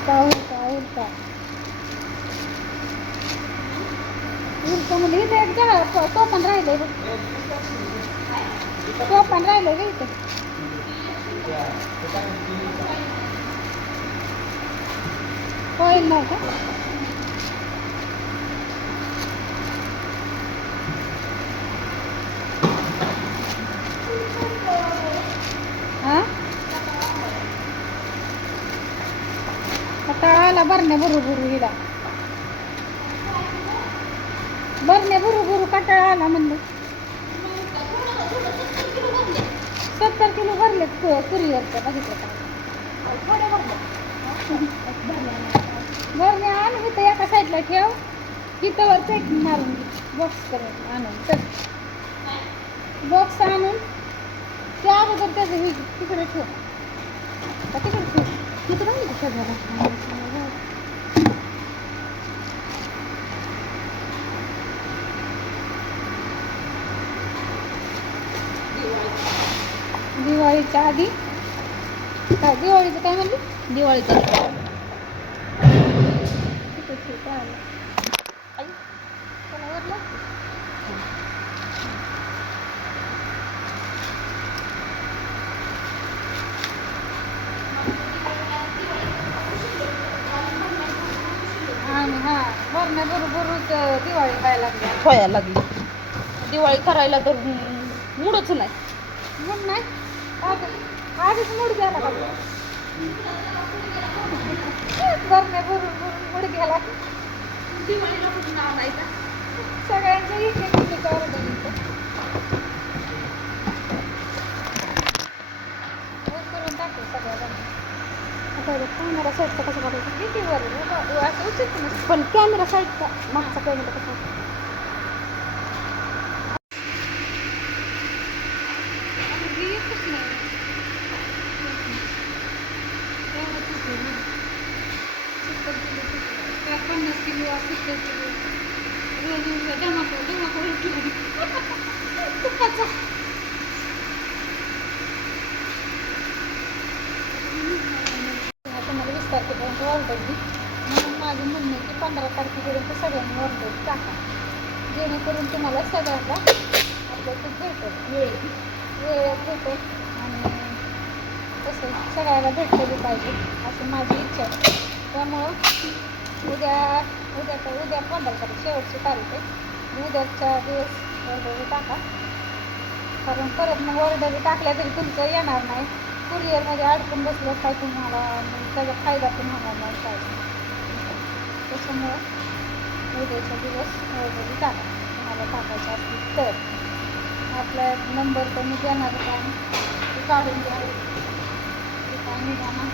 उरका उरका उरका उरका म्हणजे इथे एक जरा तो तो पण राहिलंय बघ. तो पण राहिलंय का इथे. होईल नाही का हा आता आला भरू भरू हिला. बरण्या भरू भरू कटाळा आला म्हणलं. सत्तर किलो भरले कुरिअरचं बघितलं का? बरण्या मी तर एका साईडला ठेव. इथं वर पॅकिंग मारून बॉक्स करून आणून चल. बॉक्स आणून त्या अगोदर त्याचं हे तिकडे ठेव. तिकडे ठेव. तिकडं नाही का दिवाळीच्या आधी काय दिवाळीचं काय म्हणली? दिवाळीचं हा भरण्या बरोबरच दिवाळी व्हायला लागली. व्हायला लागली. दिवाळी करायला तर मूडच नाही. म्हणून नाही? आधीच मूड गेला का भरण्या भरून भरून मूड गेला. सगळ्यांचं एक एक किलोचं order येतं. करून टाकू सगळ्या आता हे कॅमेरा साईडचा कसं बघायचं? किती बरं आहे? उभा- असं उचलते पण कॅमेरा साईडचा मागचा कॅमेरा कसा आणि हे येतच नाही. एवढं किती आहे ना? सत्तर किलो किती? काय पन्नास किलो सत्तर किलो रोज रोज जमा करू जमा करून ठेवू तुपाचा आता मला वीस तारखेपर्यंत ऑर्डर दी म्हणून माझं म्हणणं आहे की पंधरा तारखेपर्यंत सगळ्यांनी ऑर्डर टाका. जेणेकरून तुम्हाला सगळ्यांना आपलं ते भेटेल वेळेत वेळेत आणि तसं सगळ्याला भेटलं पाहिजे अशी माझी इच्छा आहे. त्यामुळं उद्या उद्या तर उद्या पंधरा तारीख शेवटची तारीख आहे. उद्याच्या दिवस ऑर्डर टाका. कारण परत मग ऑर्डर टाकल्या तरी तुमचं येणार नाही. कुरिअरमध्ये अडकून बसलं काय तुम्हाला मग त्याचा फायदा पण होणार नाही. काय त्याच्यामुळं उद्याचा दिवस ऑर्डर टाका तुम्हाला टाकायचं असतील तर. आपला नंबर तर मी देणार काय ते काढून घ्या. ते काय निघाना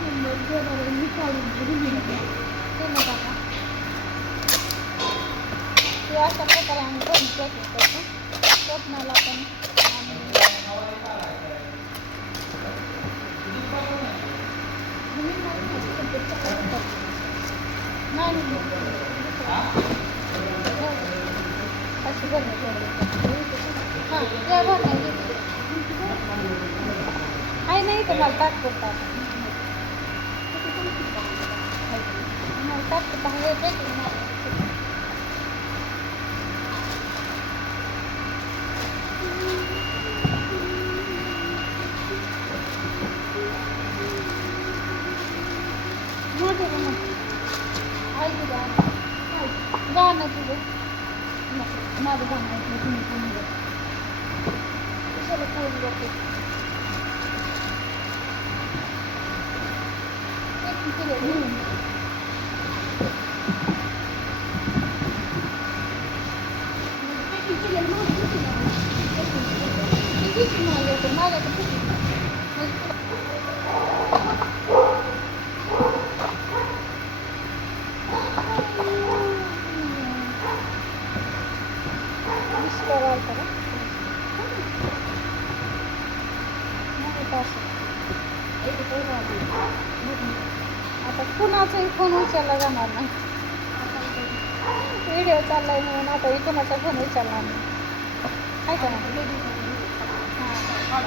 नंबर देणार मी काढून घेऊन ते निघाना ते अशा प्रकारे आम्ही घरी पॅकिंग करतो स्वप्नाला पण आणि नाही अशी भरण्याची हां त्या भरण्याची आहे नाही तर मला तात्पुरता मला तात्पुरता हवे पॅकिंग मोठे का मोठे ऐकू गाणं गाणं तुझं नको, माझं गाणं ऐकलं तुम्ही कोणी बघ कशाला कोण बघते एक किलो घेऊन ये. एक किलो महाग किती महाग? एक किलो. किती महाग येतं? माझ्याकडे किती महाग? वीस कराल का माहीत आता कुणाचाही फोन उचलला जाणार नाही व्हिडिओ चाललाय म्हणून आता कुणाचा फोन उचलणार नाही आहे का नाही हां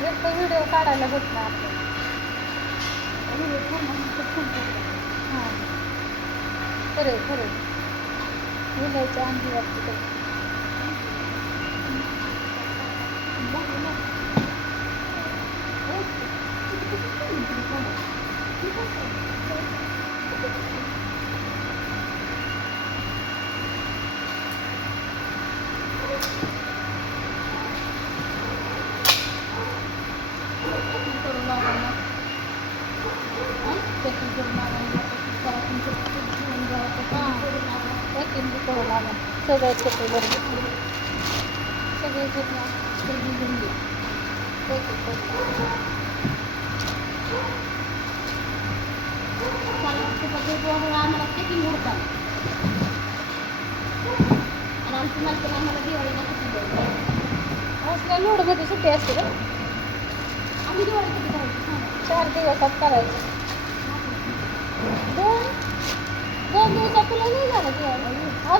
एक तर व्हिडिओ काढायला होत नाही हां खरं खरं आहे. विलायच्या अंडी वाटते तर करू लागायला पॅकिंग करून लागायला पॅकिंग पॅकिंग बी करू लागेल सगळे छोटे बरोबर सगळे घेऊन आम्हाला चेकिंग उडतात आणि आमची मालकीला आम्हाला दिवाळीला किती लोडमध्ये सुट्टी असते का? आम्ही दिवाळी किती करायची चार दिवसात करायचं दोन दोन दिवसात तुला नाही झालं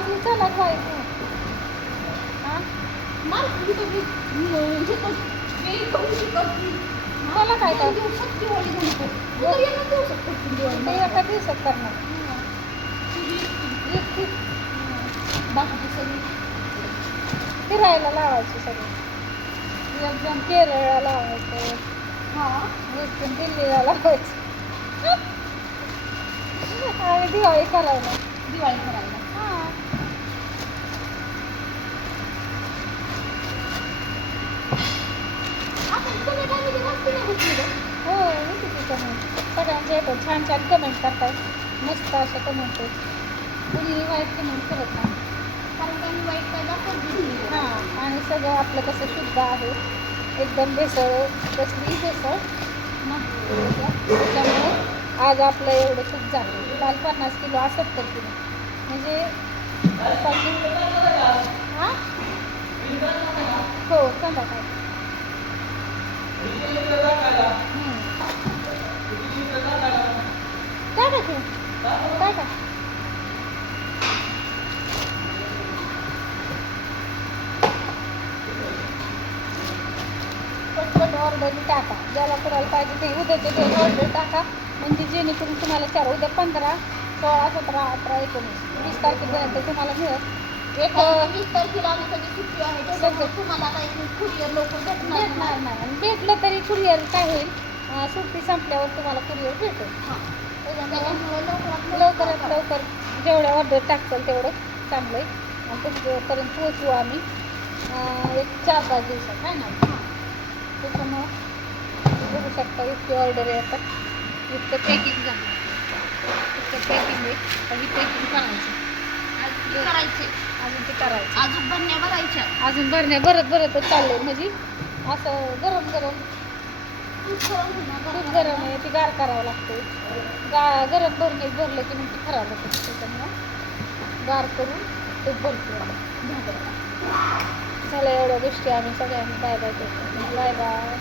की आज चला व्हायचं हां मालकी तुम्ही मला काय काय देऊ दिवाळी झाली तर एका दिवसात करणार एकटी बाकीची सगळी फिरायला लावायची सगळी एक जण केरळला लावायचं हां एक जण दिल्लीला लावायचं आणि दिवाळी करायला दिवाळी करायला हां आपण सगळ्या टायमाची मस्ती नाही होत नाही हो? होती येतात छान छान कमेंट करतात मस्त असं कमेंट आहे कुणी वाईट कमेंट करत नाही कारण त्यांनी वाईट काय दाखवत हां आणि सगळं आपलं कसं शुद्ध आहे एकदम भेसळ कसली भेसळ त्यामुळे आज आपलं एवढं खूप झालं काल पन्नास किलो असत तर तुम्ही म्हणजे हां संध्याकाळ हम्म. काय टाकू काय टाक पटपट ऑर्डर टाका. ज्याला करायला पाहिजे ते उद्याचे दोन ऑर्डर टाका. म्हणजे जेणेकरून तुम्हाला चार उद्या पंधरा सोळा सतरा अठरा एकोणीस वीस तारखेपर्यंत तुम्हाला मिळत एक वीस तारखेला आम्ही सगळी सुट्टी आहे त्याच्यामुळे तुम्हाला काही कुरिअर लवकर भेटणार नाही. आणि भेटलं तरी कुरिअर काय होईल सुट्टी संपल्यावर तुम्हाला कुरिअर भेटेल. हां. लवकरात लवकर जेवढ्या ऑर्डर टाकतील तेवढं चांगलं आहे आणि तुमच्यापर्यंत पोचवू आम्ही. एक चार पाच दिवसात आहे ना? त्याच्यामुळं बघू शकता इतकी ऑर्डर येतात इतकं पॅकिंग झालं. इतकं पॅकिंग आहे. आणि पॅकिंग करायचं. आज करायचे. अजून ते करायचं. अजून बन्या भरायच्या. अजून भरण्या भरत भरतच चाललंय. म्हणजे असं गरम गरम खूप गरम होणार, खूप गरम आहे. ती गार करावं लागते गा गरम भरणे भरलं की मग ती खराब होतं. त्याच्यामुळं गार करून ते भरतो झाल्या एवढ्या गोष्टी आम्ही सगळ्यांनी बाय बाय करतो बाय बाय